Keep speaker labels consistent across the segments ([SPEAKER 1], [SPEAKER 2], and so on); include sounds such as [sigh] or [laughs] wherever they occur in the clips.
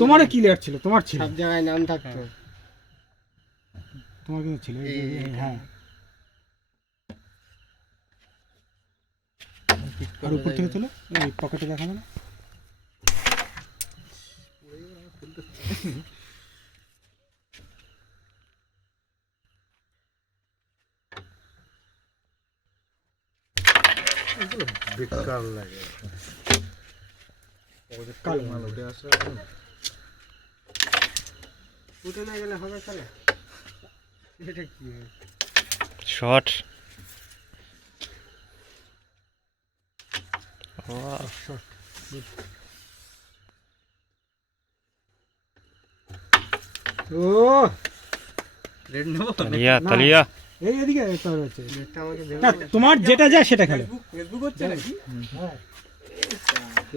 [SPEAKER 1] তোমারও ক্লিয়ার ছিল তোমার ছিল।
[SPEAKER 2] সব জায়গায় নাম থাকতো।
[SPEAKER 1] তোমার কিন্তু ছিল হ্যাঁ। আর উপর থেকে তুলো এই পকেটে দেখাবো না।
[SPEAKER 3] বেকার লাগে।
[SPEAKER 1] কালো
[SPEAKER 3] মাল উঠে আসে
[SPEAKER 2] উঠে না গেলে হবে তাহলে? এটা কি?
[SPEAKER 4] শট।
[SPEAKER 1] ও
[SPEAKER 2] রেড নেব?
[SPEAKER 4] তালিয়া তালিয়া।
[SPEAKER 1] এই এদিকে তোর হচ্ছে
[SPEAKER 2] রেডটা আমাকে দেবে
[SPEAKER 1] না তোমার যেটা যায় সেটা খেলো।
[SPEAKER 2] ফেসবুক হচ্ছে নাকি?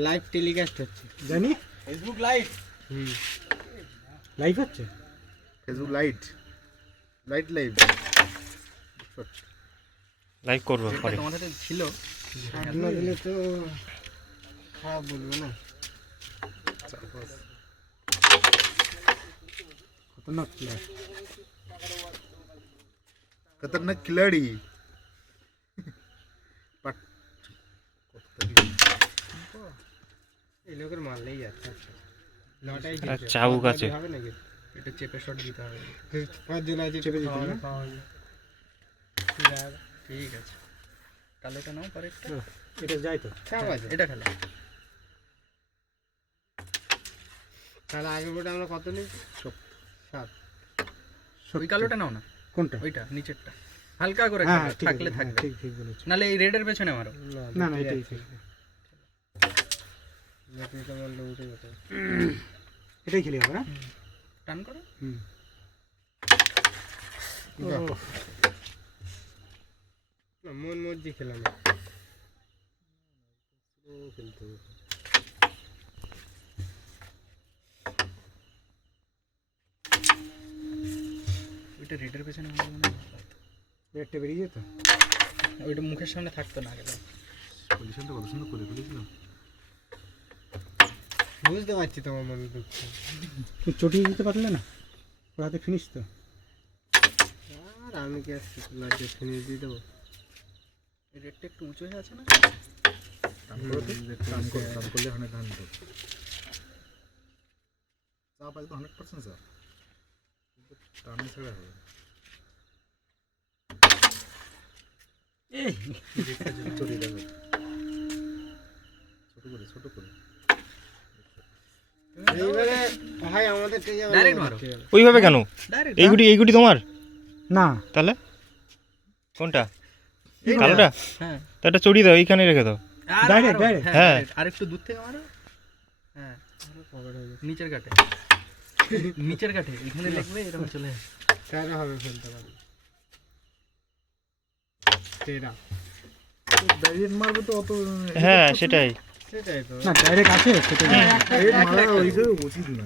[SPEAKER 2] লাইভ টেলিকাস্ট হচ্ছে
[SPEAKER 1] জানি
[SPEAKER 2] ফেসবুক লাইভ হুম
[SPEAKER 1] লাইভ হচ্ছে
[SPEAKER 3] Facebook light light live
[SPEAKER 4] live করবো পরে
[SPEAKER 2] তোমার সাথে ছিল না দিলে তো খারাপ বলবে না
[SPEAKER 1] খতরনাক player।
[SPEAKER 3] खतरनाक खिलाड़ी পাট
[SPEAKER 2] এই লোকের মারলেই যাচ্ছে। লটাই
[SPEAKER 4] চাবুক আছে।
[SPEAKER 2] হবে নাকি? এটা চেপে শট দিতে হবে। পাঁচজন আছে
[SPEAKER 1] চেপে দিতে হবে। না?
[SPEAKER 2] খাওয়া হবে। ঠিক আছে। কালোটা নাও পরে
[SPEAKER 1] এটা যাই তো।
[SPEAKER 2] চাপ আছে এটা খেলা। তাহলে আগে বোর্ডে আমরা কত নিই? সাত। ওই কালোটা নাও না?
[SPEAKER 1] কোনটা?
[SPEAKER 2] ওইটা নিচেরটা। হালকা করে
[SPEAKER 1] হ্যাঁ
[SPEAKER 2] থাকলে থাকবে।
[SPEAKER 1] ঠিক ঠিক বলেছ।
[SPEAKER 2] নালে এই রেডের পেছনে মারো।
[SPEAKER 1] না না এটাই ঠিক এটাই খেলি হবে না
[SPEAKER 2] টান করো
[SPEAKER 1] হুম
[SPEAKER 2] না, মন মর্জি খেলাম ওইটা রেডের পেছনে মারলে মনে হয় ভালো হতো।
[SPEAKER 1] রেটটা বেরিয়ে যেত
[SPEAKER 2] ওইটা মুখের সামনে থাকতো না গেলে
[SPEAKER 3] পজিশনটা কত সুন্দর করে ফেলেছিলাম
[SPEAKER 2] বুঝতে পারছি তোমার মনে দুঃখ
[SPEAKER 1] চটিয়ে দিতে পারলে না ওর হাতে ফিনিশ তো
[SPEAKER 2] আর আমি কি আসছি লাইটে ফিনিশ দিয়ে দেবো এই রেডটা একটু উঁচু হয়ে আছে না
[SPEAKER 3] টান করে টান করে টান করলে হান্ড্রেড হান্ড্রেড চাপ পার্সেন্ট স্যার টানে ছেড়ে হবে দেবে ছোট করে ছোট করে
[SPEAKER 2] এইবারে ভাই আমাদের ডাইরেক্ট মারো
[SPEAKER 4] ওইভাবে কেন? এই গুটি এই গুটি তোমার?
[SPEAKER 1] না।
[SPEAKER 4] তাহলে? কোনটা? কালোটা?
[SPEAKER 2] হ্যাঁ।
[SPEAKER 4] এটা চড়িয়ে দাও এইখানে রেখে দাও।
[SPEAKER 1] Direct,
[SPEAKER 4] হ্যাঁ।
[SPEAKER 2] আর একটু দূর থেকে মারো। হ্যাঁ। নিচের কাটে [laughs] নিচের কাটে এখানে লিখবে এরকম চলে আসে। তেরো হবে ফেলতে পারবে। তেরা
[SPEAKER 3] ডাইরেক্ট মারবে তো অত
[SPEAKER 4] হ্যাঁ সেটাই।
[SPEAKER 1] না ডাইরেক্ট আছে সেটা